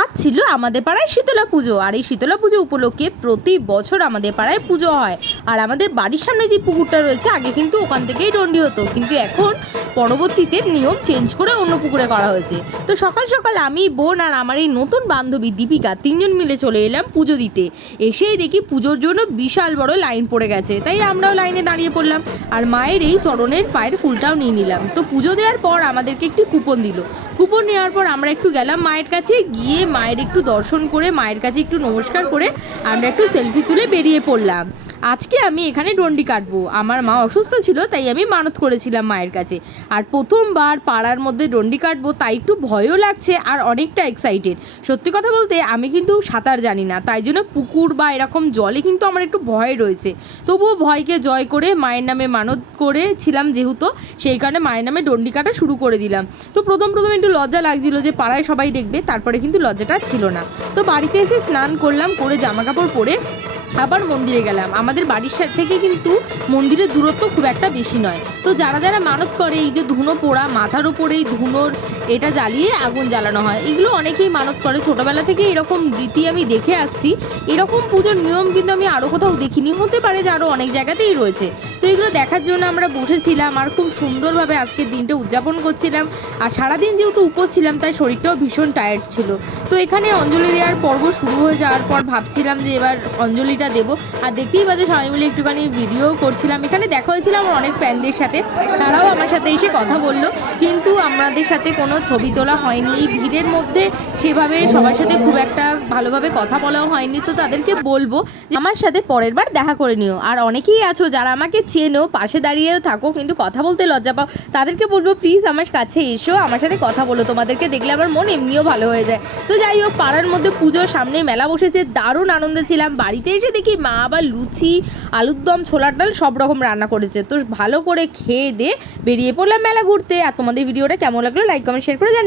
আজ ছিল আমাদের পাড়ায় শীতলা পুজো, আর এই শীতলা পুজো উপলক্ষে প্রতি বছর আমাদের পাড়ায় পুজো হয়। আর আমাদের বাড়ির সামনে যে পুকুরটা রয়েছে, আগে কিন্তু ওখান থেকেই ডন্ডি হতো, কিন্তু এখন পরবর্তীতে নিয়ম চেঞ্জ করে অন্য পুকুরে করা হয়েছে। তো সকাল সকাল আমি, বোন আর আমার এই নতুন বান্ধবী দীপিকা তিনজন মিলে চলে এলাম পুজো দিতে। এসেই দেখি পুজোর জন্য বিশাল বড় লাইন পড়ে গেছে। তাই আমরাও লাইনে দাঁড়িয়ে পড়লাম। আর মায়ের এই চরণের পায়ের ফুলটাও নিয়ে নিলাম। তো পুজো দেওয়ার পর আমাদেরকে একটি কুপন দিল। কুপন নেওয়ার পর আমরা একটু গেলাম মায়ের কাছে, গিয়ে মায়ের একটু দর্শন করে, মায়ের কাছে একটু নমস্কার করে আমরা একটু সেলফি তুলে বেরিয়ে পড়লাম। আজকে আমি এখানে ডন্ডি কাটবো। আমার মা অসুস্থ ছিল, তাই আমি মানত করেছিলাম মায়ের কাছে। আর প্রথমবার পাড়ার মধ্যে ডন্ডি কাটবো, তাই একটু ভয়ও লাগছে আর অনেকটা এক্সাইটেড সত্যি কথা বলতে, আমি কিন্তু সাঁতার জানি না, তাই জন্য পুকুর বা এরকম জলে কিন্তু আমার একটু ভয় রয়েছে। তবুও ভয়কে জয় করে মায়ের নামে মানত করেছিলাম যেহেতু, সেই কারণে মায়ের নামে ডন্ডি কাটা শুরু করে দিলাম। তো প্রথম প্রথম একটু লজ্জা লাগছিল যে পাড়ায় সবাই দেখবে, তারপরে কিন্তু লজ্জাটা ছিল না। তো বাড়িতে এসে স্নান করলাম, করে জামা কাপড় পরে আবার মন্দিরে গেলাম। আমাদের বাড়ির থেকে কিন্তু মন্দিরের দূরত্ব খুব একটা বেশি নয়। তো যারা যারা মানত করে, এই যে ধুনো পোড়া, মাথার উপরে এই ধুনোর এটা জ্বালিয়ে আগুন জ্বালানো হয়, এগুলো অনেকেই মানত করে। ছোটোবেলা থেকে এরকম রীতি আমি দেখে আসছি। এরকম পুজোর নিয়ম কিন্তু আমি আরও কোথাও দেখিনি। হতে পারে যে আরও অনেক জায়গাতেই রয়েছে। তো এগুলো দেখার জন্য আমরা বসেছিলাম আর খুব সুন্দরভাবে আজকের দিনটা উদযাপন করছিলাম। আর সারাদিন যেহেতু উপোস ছিলাম, তাই শরীরটাও ভীষণ টায়ার্ড ছিল। তো এখানে অঞ্জলি দেওয়ার পর্ব শুরু হয়ে যাওয়ার পর ভাবছিলাম যে এবার অঞ্জলিটা দেবো। আর দেখতেই পাচ্ছ, সবাই মিলে একটুখানি ভিডিও করছিলাম। এখানে দেখা হয়েছিল আমার অনেক ফ্যানদের সাথে। তারাও আমার সাথে এসে কথা বলল। কিন্তু আমাদের সাথে কোনো ছবি তোলা হয়নি। এই ভিড়ের মধ্যে সেভাবে সবার সাথে খুব একটা ভালোভাবে কথা বলাও হয়নি। তো তাদেরকে বলব আমার সাথে পরের বার দেখা করে নিও। আর অনেকেই আছো যারা আমাকে চেনো, পাশে দাঁড়িয়েও থাকো, কিন্তু কথা বলতে লজ্জা পাও, তাদেরকে বলব প্লিজ আমার কাছে এসো, আমার সাথে কথা বলো। তোমাদেরকে দেখলে আমার মন এমনিও ভালো হয়ে যায়। তো যাই হোক, পাড়ার মধ্যে পুজোর সামনে মেলা বসেছে। দারুণ আনন্দে ছিলাম। বাড়িতে এসে দেখি মা আবার লুচি, আলুর দম, ছোলার ডাল সব রকম রান্না করেছে। তো ভালো করে খেয়ে দিয়ে বেরিয়ে পড়লাম মেলা ঘুরতে। আর তোমাদের ভিডিওটা কেমন লাগল লাইক কমেন্ট শেয়ার করে জানি